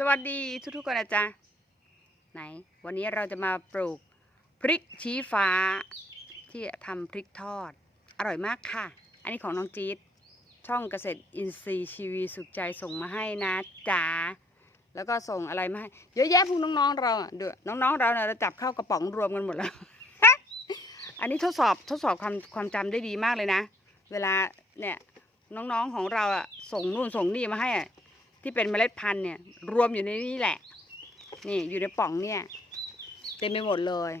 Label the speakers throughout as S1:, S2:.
S1: สวัสดีทุกๆคนนะจ๊ะไหน วันนี้เราจะมาปลูกพริกชี้ฟ้า ที่ทำพริกทอด อร่อยมากค่ะ อันนี้ของน้องจี๊ดช่องเกษตรอินทรีย์ชีวีสุขใจส่งมาให้นะจ๊ะแล้วก็ส่งอะไรมาให้เยอะแยะพวกน้องๆเราเดี๋ยวน้องๆเราเนี่ยเราจับเข้ากระป๋องรวมกันหมดแล้ว อันนี้ทดสอบทดสอบความความจำได้ดีมากเลยนะ เวลาเนี่ยน้องๆของเราอะส่งนู่นส่งนี่มาให้อะ ที่เป็นเมล็ดพันธุ์เนี่ย รวมอยู่ในนี้แหละ นี่อยู่ในป่องเนี่ย เต็มไปหมดเลย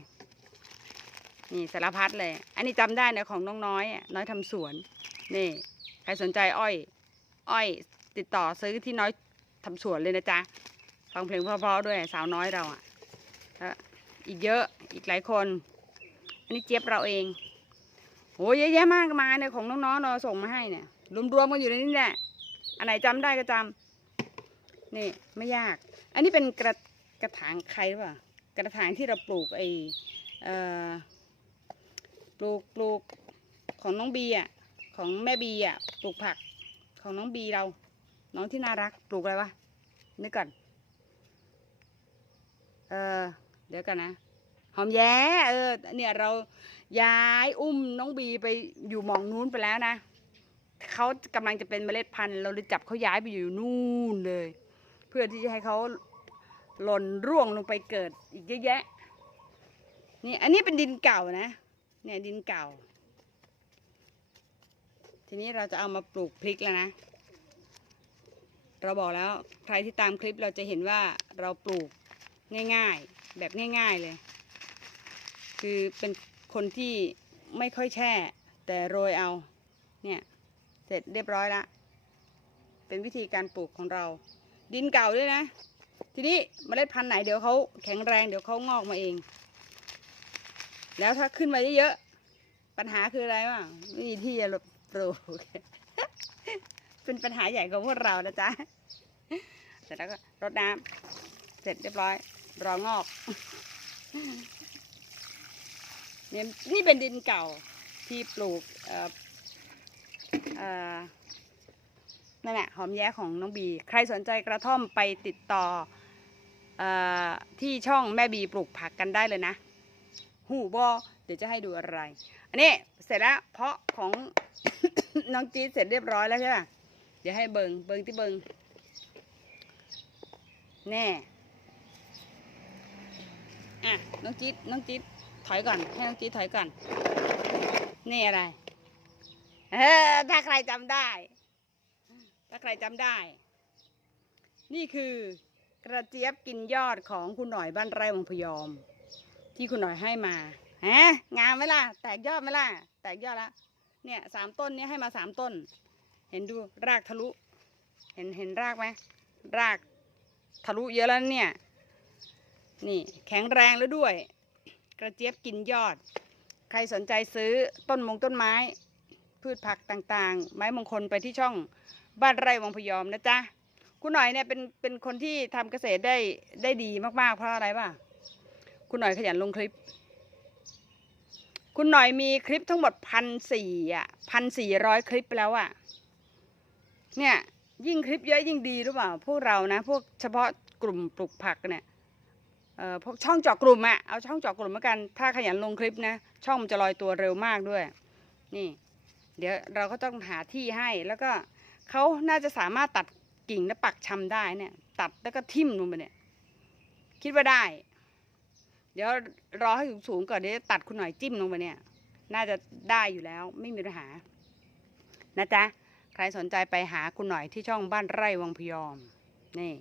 S1: นี่สารพัดเลย อันนี้จำได้นะของน้องน้อยน้อยทำสวน นี่ใครสนใจอ้อย อ้อย ติดต่อซื้อที่น้อยทำสวนเลยนะจ๊ะฟังเพลงเพราะๆด้วยสาวน้อยเราอะอีกเยอะอีกหลายคน อันนี้เจี๊ยบเราเองโอ้ยเยอะแยะมากมายเนี่ยของน้องๆเราส่งมาให้เนี่ยรวมๆกันอยู่ในนี้แหละอันไหนจำได้ก็จำ นี่ไม่ยาก อันนี้เป็นกระกระถางใครหรือเปล่ากระถางที่เราปลูกไอเอ่อปลูกปลูกของน้องบีอะของแม่บีอะปลูกผักของน้องบีเรา น้องที่น่ารักปลูกอะไรวะนึกก่อนเออเดี๋ยวกันนะหอมแย้เออเนี่ยเราย้ายอุ้มน้องบีไปอยู่หมองนู้นไปแล้วนะเขากำลังจะเป็นเมล็ดพันธุ์ เราเลยจับเขาย้ายไปอยู่นู่นเลย เพื่อที่จะให้เขาหล่นร่วงลงไปเกิดอีกเยอะแยะนี่อันนี้เป็นดินเก่านะ เนี่ยดินเก่า ทีนี้เราจะเอามาปลูกพริกแล้วนะ เราบอกแล้วใครที่ตามคลิปเราจะเห็นว่าเราปลูกง่ายๆ แบบง่าย ๆเลย คือเป็นคนที่ไม่ค่อยแช่ แต่โรยเอา เนี่ย เสร็จเรียบร้อยละ เป็นวิธีการปลูกของเรา ดินเก่าด้วยนะ ทีนี้เมล็ดพันธุ์ไหนเดี๋ยวเขาแข็งแรงเดี๋ยวเขางอกมาเอง แล้วถ้าขึ้นมาเยอะๆปัญหาคืออะไรวะไม่มีที่จะปลูกเป็นปัญหาใหญ่ของพวกเรานะจ๊ะเสร็จแล้วก็รดน้ำเสร็จเรียบร้อย รองอกเนี่ยนี่เป็นดินเก่าที่ปลูกเอ่อเอ่อ นั่นแหละหอมแย้ของน้องบี ใครสนใจกระท่อมไปติดต่ออที่ช่องแม่บีปลูกผักกันได้เลยนะ หูบอเดี๋ยวจะให้ดูอะไร อันนี้เสร็จแล้วเพาะของน้องจี๊ดเสร็จเรียบร้อยแล้วใช่ป่ะเดี๋ยวให้เบิงเบิงที่เบิงแน่อะน้องจี๊ดน้องจี๊ดถอยก่อนให้น้องจี๊ดถอยก่อน นี่อะไร เออถ้าใครจำได้ ใครจำได้ นี่คือกระเจี๊ยบกินยอดของคุณหน่อยบ้านไร่วังพยอม ที่คุณหน่อยให้มาฮะงามไหมล่ะ แตกยอดไหมล่ะ แตกยอดแล้วเนี่ยสามต้นนี้ให้มาสามต้น เห็นดูรากทะลุ เห็นเห็นรากไหมรากทะลุเยอะแล้วเนี่ย นี่แข็งแรงแล้วด้วย กระเจี๊ยบกินยอด ใครสนใจซื้อต้นมงต้นไม้ พืชผักต่างๆ ไม้มงคลไปที่ช่อง บ้านไร่วังพยอมนะจ๊ะคุณหน่อยเนี่ยเป็นเป็นคนที่ทำเกษตรได้ได้ดีมากๆ เพราะอะไรป่ะคุณหน่อยขยันลงคลิป คุณหน่อยมีคลิปทั้งหมดพันสี่อะพันสี่ร้อยคลิปแล้วอะเนี่ยยิ่งคลิปเยอะยิ่งดีหรือเปล่า พวกเรานะ พวกเฉพาะกลุ่มปลูกผักเนี่ยเอ่อพวกช่องเจาะกลุ่มอะเอาช่องเจาะกลุ่มแล้วกัน ถ้าขยันลงคลิปนะ ช่องมันจะลอยตัวเร็วมากด้วย นี่ เดี๋ยวเราก็ต้องหาที่ให้แล้วก็ เขาน่าจะสามารถตัดกิ่งและปักชำได้เนี่ย ตัดแล้วก็ทิ่มลงไปเนี่ย คิดว่าได้ เดี๋ยวรอให้สูงๆก่อนเดี๋ยวตัดคุณหน่อยจิ้มลงไปเนี่ย น่าจะได้อยู่แล้วไม่มีปัญหา นะจ๊ะใครสนใจไปหาคุณหน่อยที่ช่องบ้านไร่วังพยอม นี่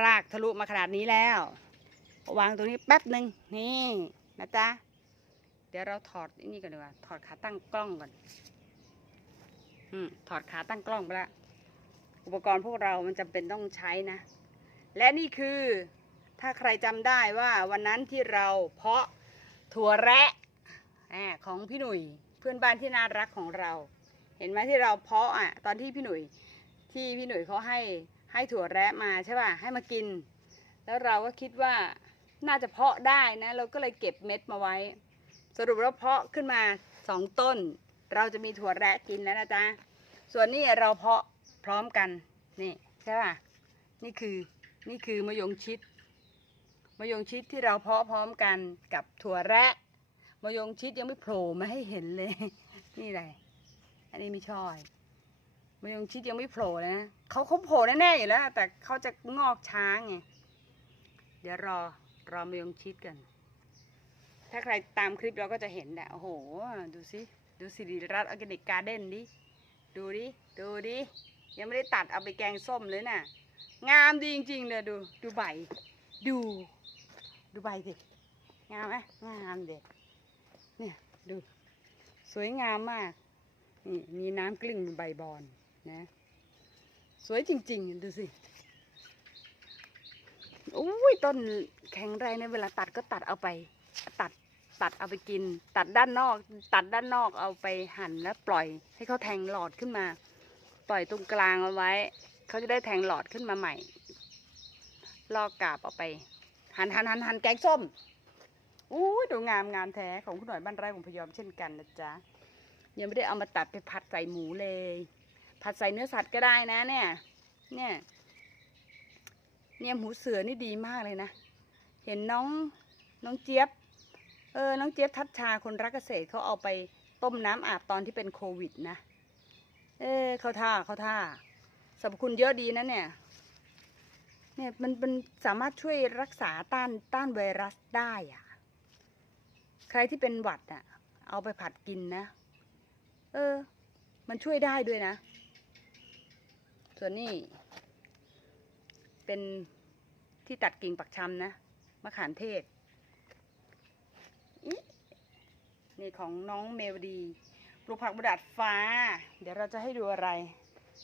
S1: รากทะลุมาขนาดนี้แล้ว วางตรงนี้แป๊บหนึ่งนี่นะจ๊ะเดี๋ยวเราถอดนี่ก่อนดีกว่าถอดขาตั้งกล้องก่อน ถอดขาตั้งกล้องไปละ อุปกรณ์พวกเรามันจำเป็นต้องใช้นะ และนี่คือถ้าใครจำได้ว่าวันนั้นที่เราเพาะถั่วแระอ่ของพี่หนุ่ยเพื่อนบ้านที่น่ารักของเรา เห็นไหมที่เราเพาะอะตอนที่พี่หนุ่ยที่พี่หนุ่ยเขาให้ให้ถั่วแระมาใช่ป่ะให้มากิน แล้วเราก็คิดว่าน่าจะเพาะได้นะ เราก็เลยเก็บเม็ดมาไว้ สรุปแล้วเพาะขึ้นมาสองต้น เราจะมีถั่วแระกินแล้วนะจ๊ะส่วนนี้เราเพาะพร้อมกันนี่ใช่ป่ะนี่คือนี่คือมะยงชิดมะยงชิดที่เราเพาะพร้อมกันกับถั่วแระมะยงชิดยังไม่โผล่มาให้เห็นเลย นี่อะไรอันนี้ไม่ชอยมะยงชิดยังไม่โผล่เลยนะเขาเขาโผล่แน่ๆอยู่แล้ว แต่เขาจะงอกช้าไงเดี๋ยวรอรอมะยงชิดกัน ถ้าใครตามคลิปเราก็จะเห็นแหละโอ้โห ดูสิ ดูสิริรัตน์ออร์แกนิกการ์เด้นดิ ดูดิ ดูดิ ยังไม่ได้ตัดเอาไปแกงส้มเลยน่ะ งามดีจริงๆเลยดู ดูใบ ดู ดูใบสิ งามไหมงามเด็ดเนี่ยดู สวยงามมาก นี่มีน้ำกลิ้งบนใบบอนนะ สวยจริงๆ ดูสิอุ้ยต้นแข็งแรงในเวลาตัดก็ตัดเอาไป ตัดเอาไปกิน ตัดด้านนอก ตัดด้านนอกเอาไปหั่นแล้วปล่อย ให้เขาแทงหลอดขึ้นมา ปล่อยตรงกลางเอาไว้ เขาจะได้แทงหลอดขึ้นมาใหม่ ลอกกาบเอาไป หันหันหันหันแกงส้มอู้ยดูงามงามแท้ของคุณหน่อยบ้านไร่ของพยอมเช่นกันนะจ๊ะยังไม่ได้เอามาตัดไปผัดใส่หมูเลย ผัดใส่เนื้อสัตว์ก็ได้นะ เนี่ย เนี่ย เนี่ยหมูเสือนี่ดีมากเลยนะ เห็นน้องน้องเจี๊ยบ เออ น้องเจี๊ยบทัชชาคนรักเกษตรเขาเอาไปต้มน้ำอาบตอนที่เป็นโควิดนะ เออเขาท่าเขาท่าสรรพคุณเยอะดีนะเนี่ย เนี่ยมันมันสามารถช่วยรักษาต้านต้านไวรัสได้อะใครที่เป็นหวัดอะเอาไปผัดกินนะ เออ มันช่วยได้ด้วยนะ ส่วนนี้ เป็นที่ตัดกิ่งปักชำนะมะขามเทศอิ นี่ของน้องเมวดี ปลูกผักบดาดฟ้า เดี๋ยวเราจะให้ดูอะไร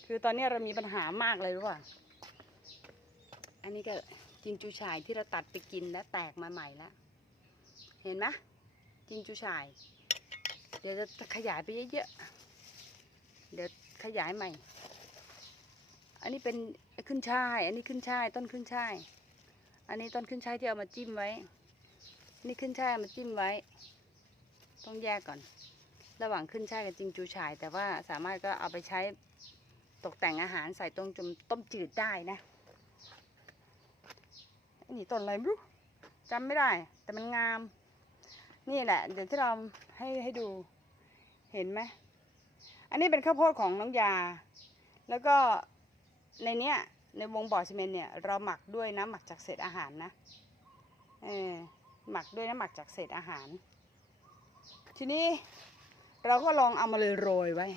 S1: คือตอนนี้เรามีปัญหามากเลยรู้ป่ะ อันนี้ก็จิงจูฉายที่เราตัดไปกินแล้วแตกมาใหม่แล้ว เห็นไหมจิงจูฉาย เดี๋ยวจะขยายไปเยอะๆ เดี๋ยวขยายใหม่ อันนี้เป็นขึ้นช่าย อันนี้ขึ้นช่าย ต้นขึ้นช่าย อันนี้ต้นขึ้นช่ายที่เอามาจิ้มไว้ นี่ขึ้นช่ายมาจิ้มไว้ ต้องแยกก่อน ระหว่างขึ้นช่ายกับจิงจูฉาย แต่ว่าสามารถก็เอาไปใช้ตกแต่งอาหารใส่ต้มจมต้มจืดได้นะนนี้ต้นอะไรไม่รู้จำไม่ได้ แต่มันงาม นี่แหละ เดี๋ยวที่เราให้ให้ดูเห็นไหมอันนี้เป็นข้าวโพดของน้องยา แล้วก็ในเนี้ยในวงบ่อซีเมนเนี่ยเราหมักด้วยน้ำหมักจากเศษอาหารนะเออหมักด้วยน้ำหมักจากเศษอาหาร ทีนี้เราก็ลองเอามาเลยโรยไว้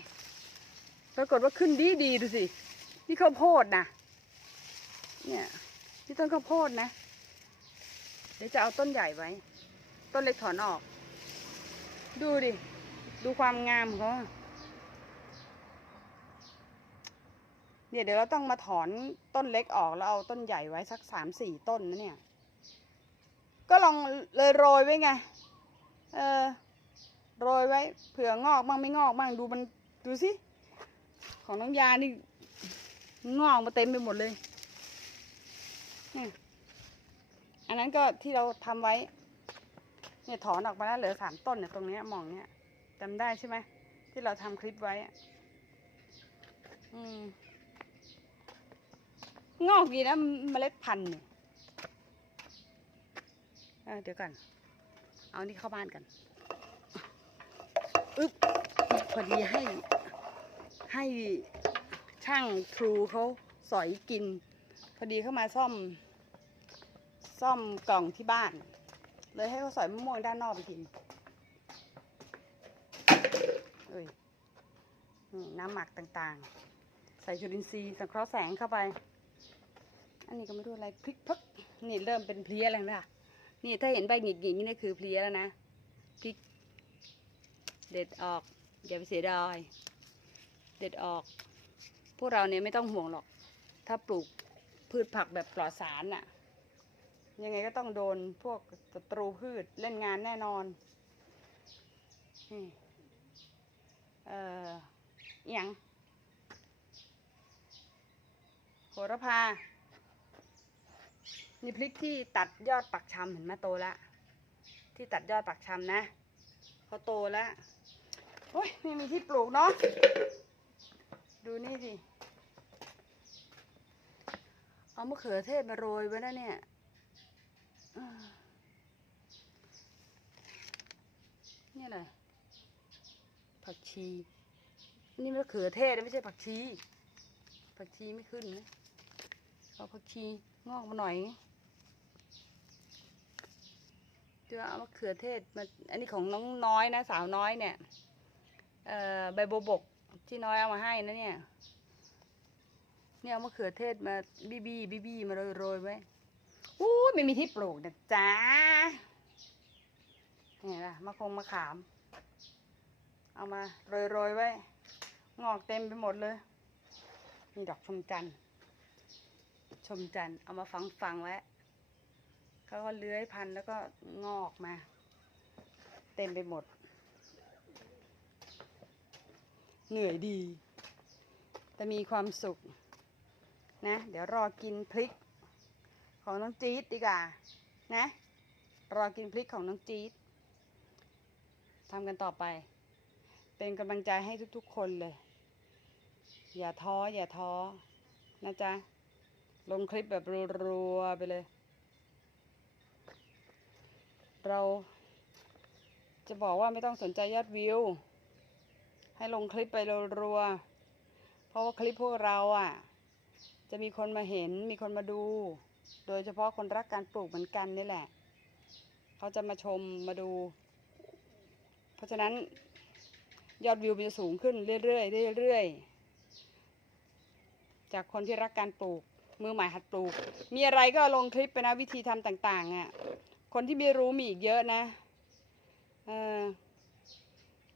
S1: ปรากฏว่าขึ้นดีดีดูสิ นี่ข้าวโพดนะเนี่ยนี่ต้นข้าวโพดนะ เดี๋ยวจะเอาต้นใหญ่ไว้ ต้นเล็กถอนออก ดูดิ ดูความงามเขาเนี่ยเดี๋ยวเราต้องมาถอนต้นเล็กออกแล้วเอาต้นใหญ่ไว้สักสามสี่ต้นนะเนี่ย ก็ลองเลยโรยไว้ไง เออ โรยไว้ เผื่องอกบ้างไม่งอกบ้างดูมันดูสิ ของน้องยานี่ งอกมาเต็มไปหมดเลยนี่อันนั้นก็ที่เราทำไว้ เนี่ยถอนออกมาแล้วเหลือสามต้นเนี่ยตรงเนี้ยมองเนี้ยจำได้ใช่ไหมที่เราทำคลิปไว้อะอืมงอกดีนะเมล็ดพันธุ์เนี่ยเออเดี๋ยวก่อน เอานี่เข้าบ้านกัน อึ๊บพอดีให้ให้ช่างครูเขาสอยกิน พอดีเข้ามาซ่อม ซ่อมกล่องที่บ้าน เลยให้เขาสอยมะม่วงด้านนอกไปกินเอ้ยน้ำหมักต่างๆ ใส่จุลินทรีย์สังเคราะห์แสงเข้าไป อันนี้ก็ไม่รู้อะไรพริกพักนี่เริ่มเป็นเพลี้ยแล้วนะนี่ถ้าเห็นใบหงิกๆนี่คือเพลี้ยแล้วนะพริก เด็ดออกอย่าไปเสียดายเด็ดออก พวกเราเนี่ยไม่ต้องห่วงหรอก ถ้าปลูกพืชผักแบบปลอดสารน่ะ ยังไงก็ต้องโดนพวกศัตรูพืชเล่นงานแน่นอนเอ่ออหยังโหระพา นี่พริกที่ตัดยอดปักชำเห็นไหมโตแล้ว ที่ตัดยอดปักชำนะเขาโตแล้ว โอ้ยไม่มีที่ปลูกเนาะ ดูนี่สิเอามะเขือเทศมาโรยไว้นะเนี่ยนี่อะไร ผักชี นี่มะเขือเทศไม่ใช่ผักชี ผักชีไม่ขึ้นนะเอาผักชีงอกมาหน่อยเดี๋ยวเอามะเขือเทศมา อันนี้ของน้องน้อยนะ สาวน้อยเนี่ย เอ่อใบบบกที่น้อยเอามาให้นะเนี่ย เนี่ยเอามะเขือเทศมาบีบีบีบีมาโรยโรยไว้อู้ยไม่มีที่ปลูกนะจ๊ะเห็นปะมะคงมะขาม เอามาโรยโรยไว้ งอกเต็มไปหมดเลยมีดอกชมจันทร์ชมจันทร์เอามาฝังฝังไว้เขาก็เลื้อยพันธุ์แล้วก็งอกมา เต็มไปหมด เหนื่อยดี แต่มีความสุข นะ เดี๋ยวรอกินพริก ของน้องจี๊ดดีกว่า นะ รอกินพริกของน้องจี๊ดทำกันต่อไป เป็นกำลังใจให้ทุกๆคนเลย อย่าท้อ อย่าท้อ นะจ๊ะ ลงคลิปแบบรัวๆไปเลย เราจะบอกว่าไม่ต้องสนใจยอดวิว ให้ลงคลิปไปรัวๆเพราะว่าคลิปพวกเราอะ จะมีคนมาเห็นมีคนมาดู โดยเฉพาะคนรักการปลูกเหมือนกันนี่แหละ เขาจะมาชมมาดู เพราะฉะนั้นยอดวิวมันจะสูงขึ้นเรื่อยๆเรื่อยๆจากคนที่รักการปลูก มือใหม่หัดปลูก มีอะไรก็ลงคลิปไปนะวิธีทำต่าง ๆอะคนที่ไม่รู้มีอีกเยอะนะ เออ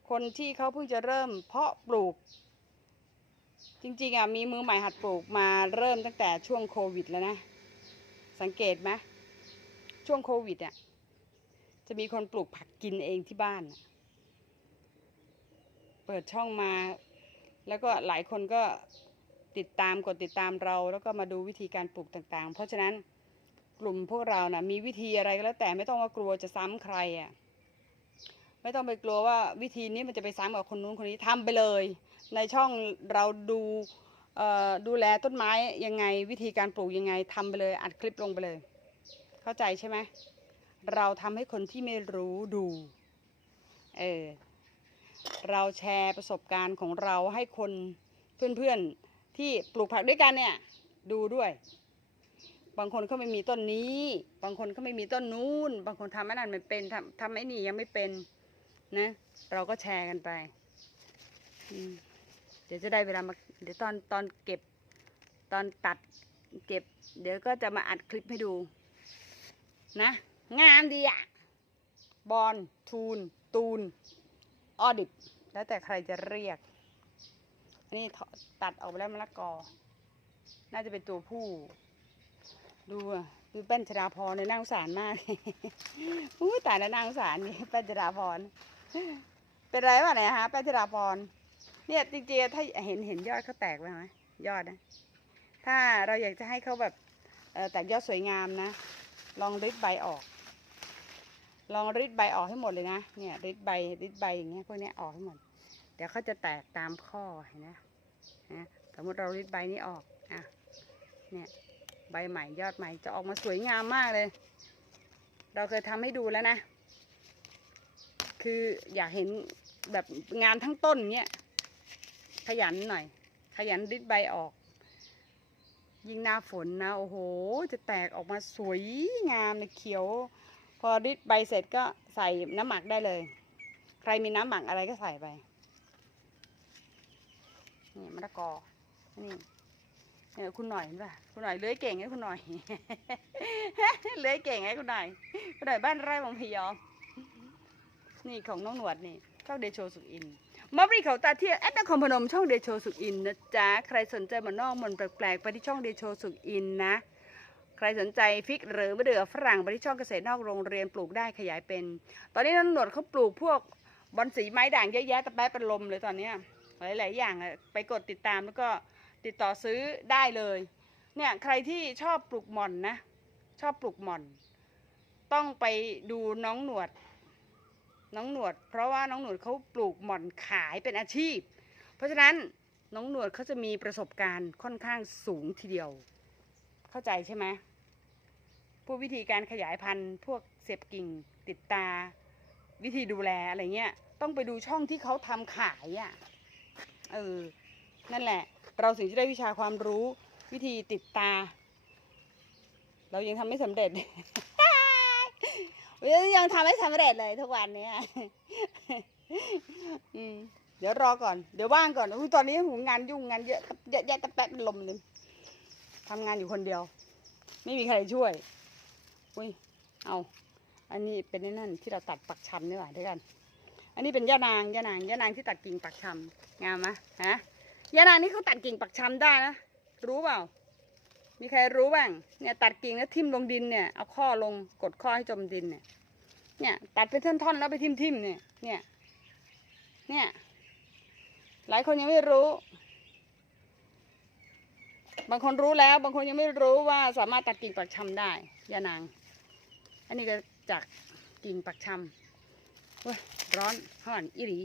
S1: คนที่เขาเพิ่งจะเริ่มเพาะปลูก จริงๆอะมีมือใหม่หัดปลูกมาเริ่มตั้งแต่ช่วงโควิดแล้วนะ สังเกตไหมช่วงโควิดอะจะมีคนปลูกผักกินเองที่บ้าน เปิดช่องมา แล้วก็หลายคนก็ติดตามกดติดตามเรา แล้วก็มาดูวิธีการปลูกต่างๆ เพราะฉะนั้นกลุ่มพวกเรานะ่ะมีวิธีอะไรก็แล้วแต่ไม่ต้องมากลัวจะซ้ำใครอะ ไม่ต้องไปกลัวว่าวิธีนี้มันจะไปซ้ำกับคนนู้นคนนี้ทำไปเลย ในช่องเราดูดูแลต้นไม้ยังไงวิธีการปลูกยังไงทำไปเลยอัดคลิปลงไปเลย เข้าใจใช่ไหมเราทำให้คนที่ไม่รู้ดูเออเราแชร์ประสบการณ์ของเราให้คนเพื่อนๆที่ปลูกผักด้วยกันเนี่ยดูด้วย บางคนเขาไม่มีต้นนี้ บางคนเขาไม่มีต้นนู้น บางคนทำไอ้นั่นไม่เป็นทำทำไอ้นี่ยังไม่เป็น นะ เราก็แชร์กันไปเดี๋ยวจะได้เวลามาเดี๋ยวตอนตอนเก็บตอนตัดเก็บ เดี๋ยวก็จะมาอัดคลิปให้ดู นะ งามดีอะบอลทูน ตูน ออดิบ แล้วแต่ใครจะเรียก อันนี้ตัดออกไปแล้วมะละกอ น่าจะเป็นตัวผู้ ดูอะดูแป้นชดาพรเนี่ยน่าสงสารมากอุ้ตายแล้วน่าสงสารนี่แป้นชดาพร เป็นไรวะเนี่ยฮะแป้นชดาพรเนี่ยจริงๆถ้าเห็นเห็นยอดเขาแตกไปไหมยอดนะ ถ้าเราอยากจะให้เขาแบบแตกยอดสวยงามนะ ลองริดใบออก ลองริดใบออกให้หมดเลยนะเนี่ยริดใบริดใบอย่างเงี้ยพวกเนี้ยออกให้หมด เดี๋ยวเขาจะแตกตามข้อเห็นไหมนะสมมติเราริดใบนี้ออกอะเนี่ยใบใหม่ยอดใหม่จะออกมาสวยงามมากเลย เราเคยทำให้ดูแล้วนะ คืออยากเห็นแบบงานทั้งต้นเนี้ยขยันหน่อย ขยันริดใบออก ยิ่งหน้าฝนนะโอ้โห จะแตกออกมาสวยงามเลยเขียว พอริดใบเสร็จก็ใส่น้ำหมักได้เลย ใครมีน้ำหมักอะไรก็ใส่ไปนี่มะละกอนี่เนี่ยคุณหน่อยเห็นป่ะคุณหน่อยเลื้อยเก่งไอ้คุณหน่อยเลื้อยเก่งไอ้คุณหน่อยคุณหน่อยบ้านไร่บางพยอม นี่ของน้องหนวดนี่ช่องเดโชสุกอินมอบรีเขาตาเที่ยวแอดนครพนมช่องเดโชสุกอินนะจ๊ะใครสนใจมานอกมันแปลกๆไปที่ช่องเดโชสุกอินนะ ใครสนใจฟิกหรือมะเดื่อฝรั่งไปที่ช่องเกษตรนอกโรงเรียนปลูกได้ขยายเป็น ตอนนี้น้องหนวดเขาปลูกพวกบอนสีไม้ด่างเยอะแยะตะแป๊ะเป็นลมเลยตอนเนี้ยหลายๆอย่างอะไปกดติดตามแล้วก็ติดต่อซื้อได้เลยเนี่ยใครที่ชอบปลูกหม่อนนะ ชอบปลูกหม่อน ต้องไปดูน้องหนวด น้องหนวด เพราะว่าน้องหนวดเขาปลูกหม่อนขายเป็นอาชีพ เพราะฉะนั้นน้องหนวดเขาจะมีประสบการณ์ค่อนข้างสูงทีเดียว เข้าใจใช่ไหมพวกวิธีการขยายพันธุ์ พวกเสียบกิ่งติดตา วิธีดูแลอะไรเงี้ย ต้องไปดูช่องที่เขาทำขายอะ่ะ เออ นั่นแหละ เราถึงจะได้วิชาความรู้วิธีติดตา เรายังทำไม่สำเร็จ ยังทำไม่สำเร็จเลยทุกวันเนี้ยอืมเดี๋ยวรอก่อน เดี๋ยวว่างก่อนอยตอนนี้หูงานยุ่งงานเยอะเยอะแยะตะแป๊ะเป็นลมเลยทำงานอยู่คนเดียว ไม่มีใครช่วย อุ้ย เอา อันนี้เป็นนั่นที่เราตัดปักชำนี่หว่าด้วยกัน อันนี้เป็นย่านางย่านางย่านางที่ตัดกิ่งปักชำงามไหมฮะย่านางนี่เขาตัดกิ่งปักชำได้นะ รู้เปล่า มีใครรู้บ้าง เนี่ยตัดกิ่งแล้วทิ่มลงดินเนี่ย เอาข้อลงกดข้อให้จมดินเนี่ย เนี่ย ตัดเป็นท่อนๆแล้วไปทิ่มทิมๆเนี่ย เนี่ย เนี่ย หลายคนยังไม่รู้ บางคนรู้แล้ว บางคนยังไม่รู้ว่าสามารถตัดกิ่งปักชำได้ยานาง อันนี้ก็จากกิ่งปักชำเว้ยร้อนห่อนอีหลี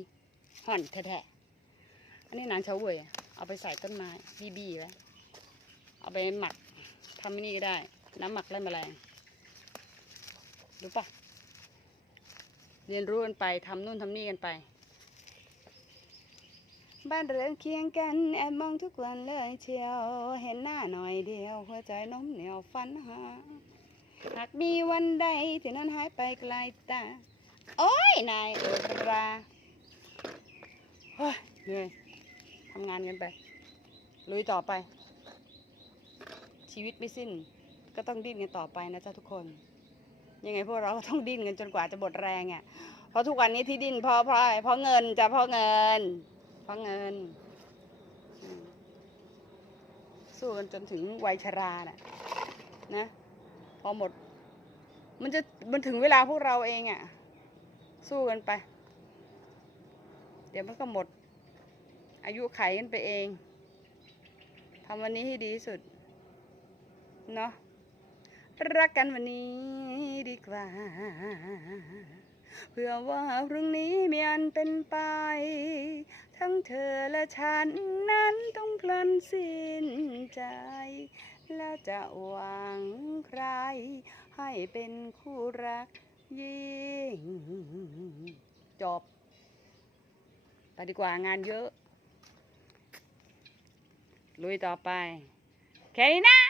S1: ห่อนแท้ๆอันนี้นานเฉาเว่ยเอาไปใส่ต้นไม้บีบีไว้ เอาไปหมักทำนี่ก็ได้ น้ำหมักไล่แมลงรู้ปะเรียนรู้กันไปทำนู่นทำนี่กันไป บ้านเรือนเคียงกันแอบมองทุกวันเลยเชียว เห็นหน้าหน่อยเดียว หัวใจน้มเหนียวฝันหาหากมีวันใดที่นั้นหายไปไกลตา โอ้ย นายเอิราเฮ้ยเหนื่อยทำงานกันไป ลุยต่อไป ชีวิตไม่สิ้น ก็ต้องดิ้นกันต่อไปนะจ๊ะทุกคน ยังไงพวกเราก็ต้องดิ้นกันจนกว่าจะหมดแรงอะ่ะเพราะทุกวันนี้ที่ดิ้นเพราะเพราะอะไรเพราะเงินจะเพราะเงิน เพราะเงิน สู้กันจนถึงวัยชราน่ะนะพอหมด มันจะมันถึงเวลาพวกเราเองอะ่ะ สู้กันไป เดี๋ยวมันก็หมด อายุไขกันไปเองทำวันนี้ให้ดีที่สุด เนาะรักกันวันนี้ดีกว่า เพื่อว่าพรุ่งนี้มีอันเป็นไป ทั้งเธอและฉันนั้นต้องพลันสิ้นใจ และจะหวังใคร ให้เป็นคู่รักยิ่ง จบไปดีกว่างานเยอะ ลุยต่อไป แค่นี้นะ